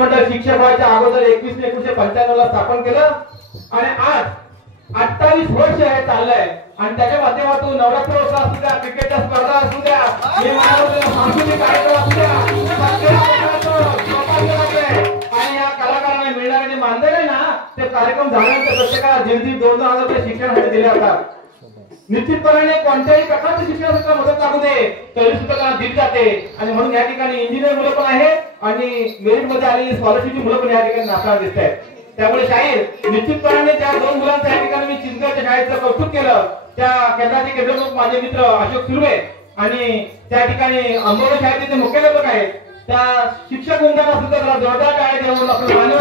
शिक्षक व्हायच्या अगोदर 21 मे 1995 ला स्थापन केलं आणि आज 28 वर्ष हे चाललंय आणि त्याच्या माध्यमातून नवरात्रोत्सव असू द्या, क्रिकेटच्या स्पर्धा असू द्या, सांस्कृतिक कार्यक्रम असू द्या, आणि या कलाकारांना मिळणारे जे मानधन आहे ना ते कार्यक्रम झाल्यानंतर प्रत्येकाला दीड 2,000 रुपये शिक्षणासाठी दिले जातात. निश्चितपणे कोणत्याही प्रकारची शिक्षणासाठी मदत लागू दे तरी सुद्धा त्यांना दिली जाते आणि म्हणून या ठिकाणी इंजिनियर मुलं पण आहेत आणि मेरिट मध्ये आलेली स्कॉलरशिपची मुलं पण या ठिकाणी नाचताना दिसत आहेत. त्यामुळे शाहीर निश्चितपणे त्या दोन मुलांचं या ठिकाणी मी चिंचगडच्या शाळेचं कौतुक केलं. त्या केंद्राचे केंद्रप्रमुख माझे मित्र अशोक सुर्वे आणि त्या ठिकाणी अंबोली शाळेचे जे मुख्याध्यापक आहेत त्या शिक्षक वृंदांना सुद्धा जरा जोरदार टाळ्या देऊन आपलं मान्यवर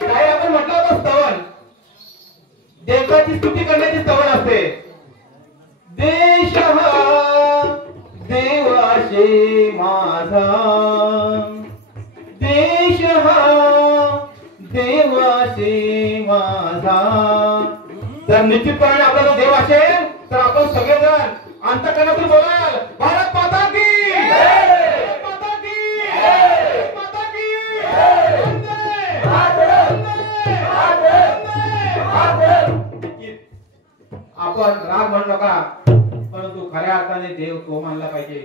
काय आपण म्हटलं होतं स्तवन देवाची स्तुती करण्याची स्तवन असते. देश हा देवाशे माझा, देश हा देवाशे माझा. जर निश्चितपणे आपला जो देव असेल तर आपण सगळेजण अंतःकरणातून बोलाल भारत माता की जय, माता की जय, माता की जय, वंदे मातरम, वंदे मातरम. आपण राग म्हणू नका परंतु खऱ्या अर्थाने देव तो मानला पाहिजे.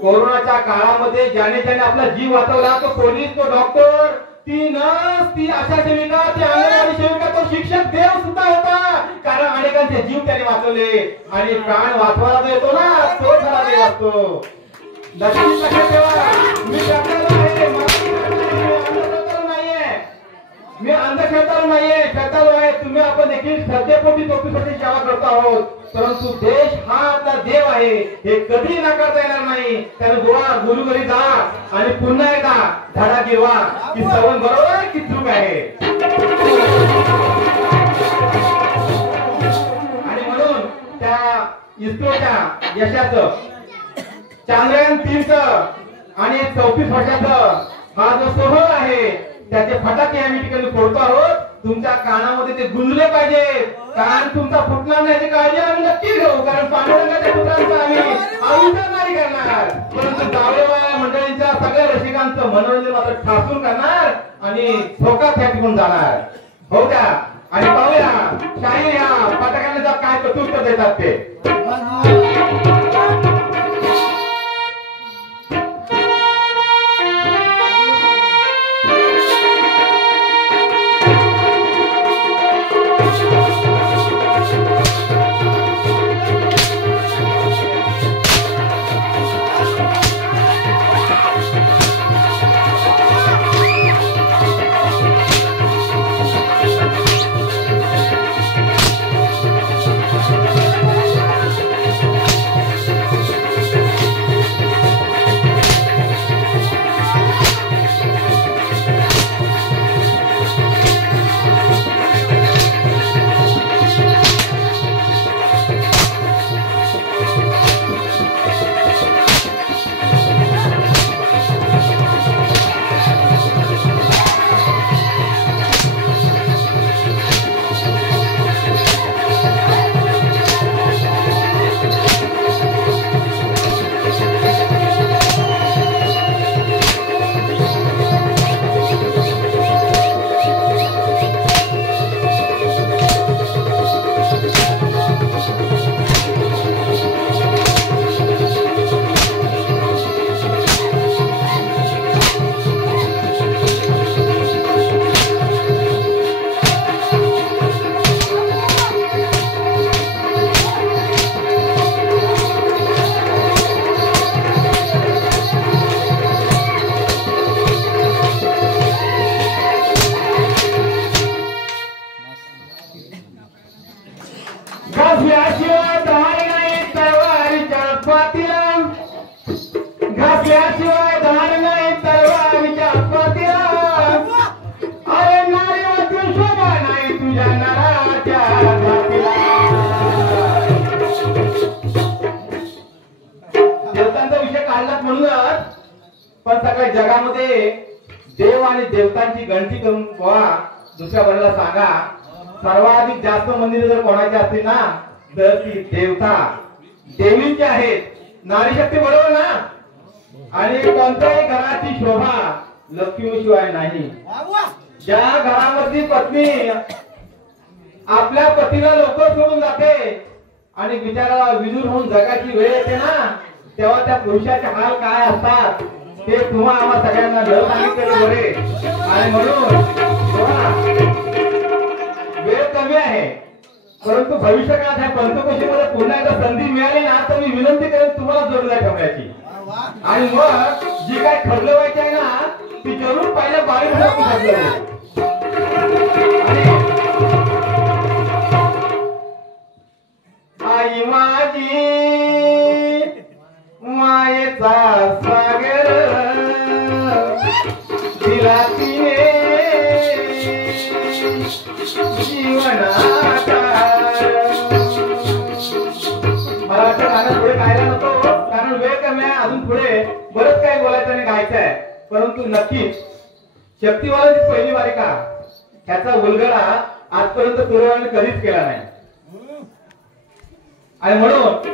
कोरोनाच्या काळामध्ये ज्याने ज्याने आपला जीव वाचवला तो पोलीस, तो डॉक्टर, ती नर्स, ती आशा सेविका, ती अंगणवाडी सेविका, तो शिक्षक देव सुद्धा होता. कारण अनेकांचे जीव त्याने वाचवले आणि प्राण वाचवायला जो येतो ना तो खरा देव असतो. लक्षात ठेवा, मी मी अंधश्रद्धाळू नाहीये, श्रद्धाळू आहे. तुम्ही आपण देखील श्रद्धेपोटी चोपीसाठी सेवा करतो आहोत. परंतु देश हा आपला देव आहे हे कधी नाकारता येणार नाही. तर गोवा गुरु घरी जा आणि पुन्हा एकदा धडा गिरवा की स्तवन बरोबर की चूक आहे. आणि म्हणून त्या इस्रोच्या यशाचं चांद्रयान 3चं आणि 34 वर्षाचं हा जो सोहळ आहे त्याचे फटाके आम्ही ठिकाणी फोडतो आहोत. तुमच्या कानामध्ये ते गुंजले पाहिजे. कान तुमचा फुटणार नाही याची काळजी आम्ही नक्की घेऊ. कारण पांडुरंगाच्या पुत्रांचा आम्ही आविष्कार नाही करणार परंतु गावडेवाल्या मंडळींच्या सगळ्या रसिकांचं मनोरंजन मात्र ठासून करणार आणि धोका त्या ठिकून जाणार. हो का? आणि पाहूया शाहीर ह्या फटाक्यांना काय प्रत्युत्तर देतात ते. पण सगळ्या जगामध्ये देव आणि देवतांची गणती करून पहा. दुसऱ्या वर्गाला सांगा सर्वाधिक जास्त मंदिर जर कोणाची असतील ना तर ती देवता देवींची आहेत. नारी शक्ती बरोबर ना. आणि कोणत्याही घराची शोभा लक्ष्मीशिवाय नाही. ज्या घरामधली पत्नी आपल्या पतीला लवकर सोडून जाते आणि बिचाराला विदूर होऊन जगाची वेळ येते ना, तेव्हा त्या पुरुषाचे हाल काय असतात ते तुम्हा आम्हा सगळ्यांना न सांगितलेले बरे. आणि म्हणून वेळ कमी आहे, परंतु भविष्यकाळात ह्या पंचकोशीमध्ये पुन्हा एकदा संधी मिळाली ना तर मी विनंती करेन तुम्हाला जोडीला ठेवण्याची. आणि मग जी काय ठरलं व्हायची आहे ना ती जरूर पहिल्या बारी ठरलं. आई माझी मायेचा सागर दिला तिने जीवनाचा. मला वाटतं गाणं पुढे गायला नको, कारण वेळ कमी आहे. अजून पुढे बरंच काही बोलायचं आणि गायचं आहे, परंतु नक्कीच शक्तिवालाची पहिली मालिका ह्याचा उलगडा आजपर्यंत सुरवाने कधीच केला नाही. आणि म्हणून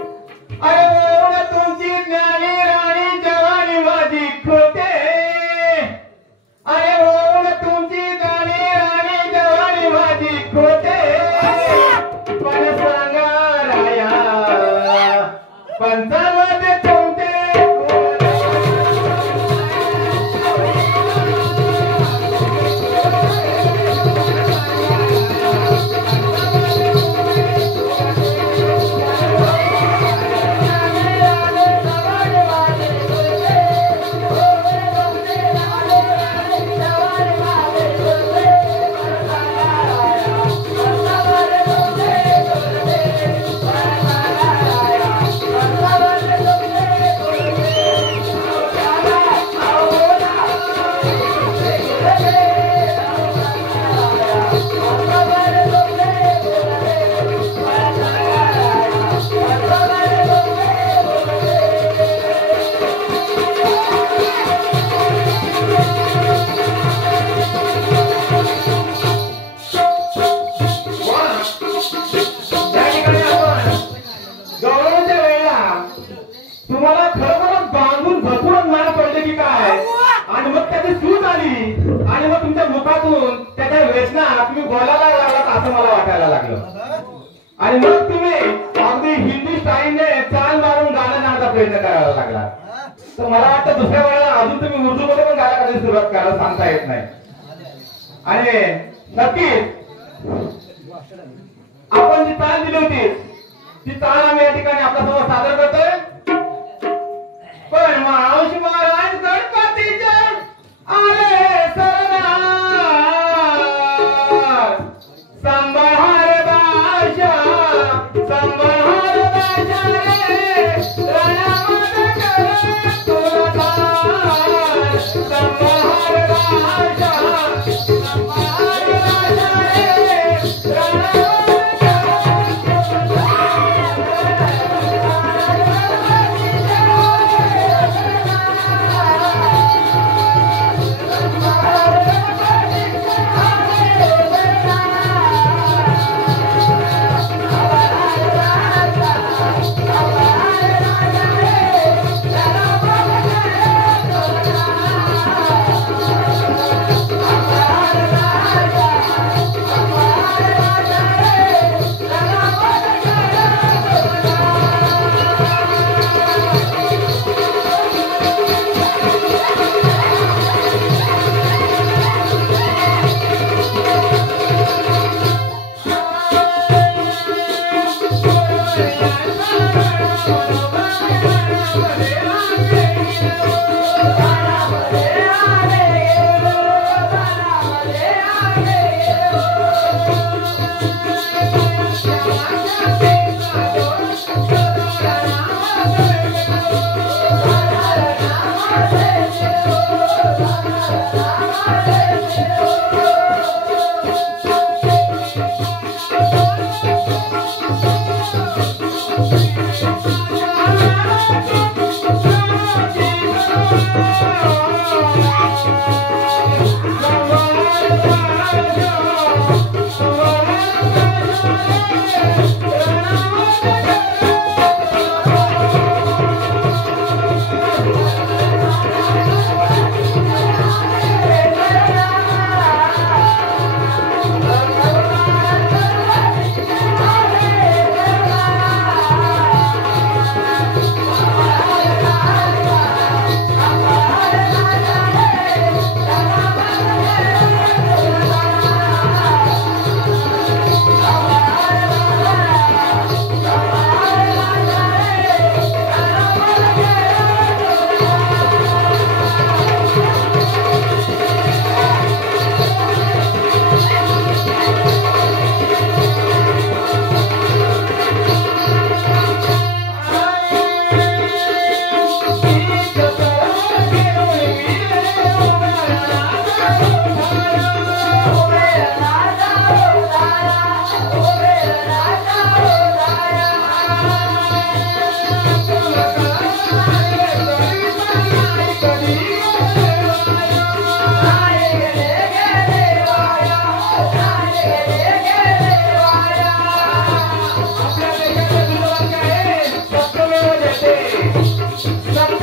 अरे तुमची ज्ञानी राणी जवानी माझी खोटे. अरे तुमची ज्ञानी राणी जवानी माझी खोटे. पण सांगा राया पंचामध्ये तुमचे आणि मग तुम्ही अगदी हिंदी स्टाईलने चाल मारून गाणं गाण्याचा प्रयत्न करायला लागला. तर मला वाटतं दुसऱ्या वेळेला अजून तुम्ही उर्दू मध्ये पण गायला कधी सुरुवात करायला सांगता येत नाही. आणि नक्कीच आपण जी चाल दिली होती ती चाल आम्ही या ठिकाणी आपल्यासमोर सादर करतोय. पण मावशी महाराज गणपतीचे आले सरदार संभार दाशा संभार दाशा रे रायामध्ये तुला संभार दाशा संभार दाशा रे रायामध्ये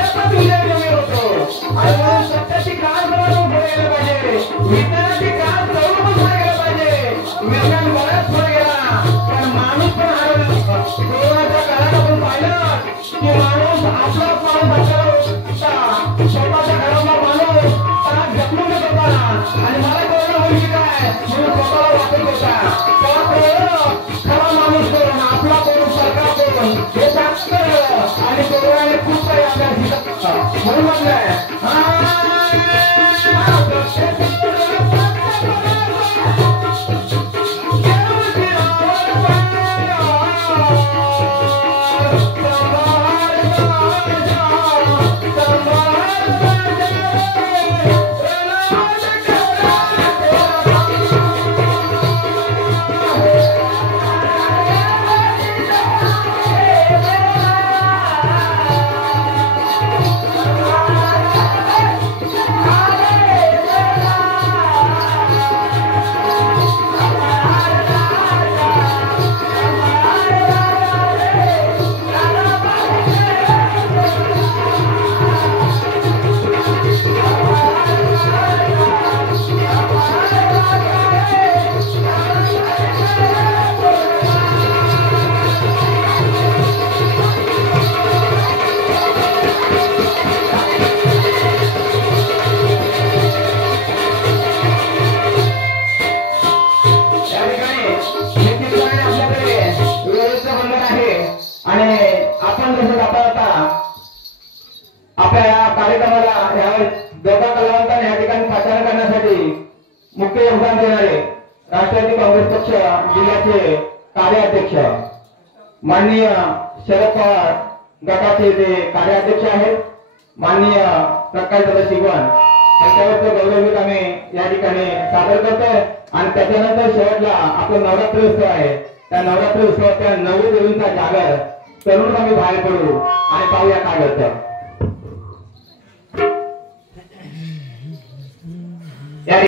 सतत विजयी होतो आणि म्हणून सत्याची काळ बनवून गेलं पाहिजे, विज्ञानाची काळ जवळून गेलं पाहिजे. विज्ञान बऱ्याच पुढे गेला पण माणूस पण हरवला. कोरोनाच्या काळात आपण पाहिलं की माणूस आपला पाऊल बचावला, स्वतःच्या घरातला माणूस त्याला जपलून देत होता आणि मला कोरोना होईल की काय म्हणून स्वतःला वापरत होता. तेव्हा कळलं खरा माणूस कोण, आपला कोण, सरकार कोण हे जास्त कळलं आणि कोरोनाने खूप काही आपल्या शिकत म्हणून म्हटलंय आपल्या या कार्यक्रमाला या दोघा कलावंतांना या ठिकाणी प्रचार करण्यासाठी मुख्य योगदान देणारे राष्ट्रवादी काँग्रेस पक्ष जिल्ह्याचे कार्याध्यक्ष माननीय शरद पवार गटाचे जे कार्याध्यक्ष आहेत माननीय प्रकाश दादा शिगवण त्यांच्यावरचं गौरवित आम्ही या ठिकाणी सादर करतोय. आणि त्याच्यानंतर शेवटला आपला नवरात्री उत्सव आहे, त्या नवरात्री उत्सवाच्या 9 देवींचा जागर करून आम्ही बाहेर पडू आणि पाहूया काय घडतं.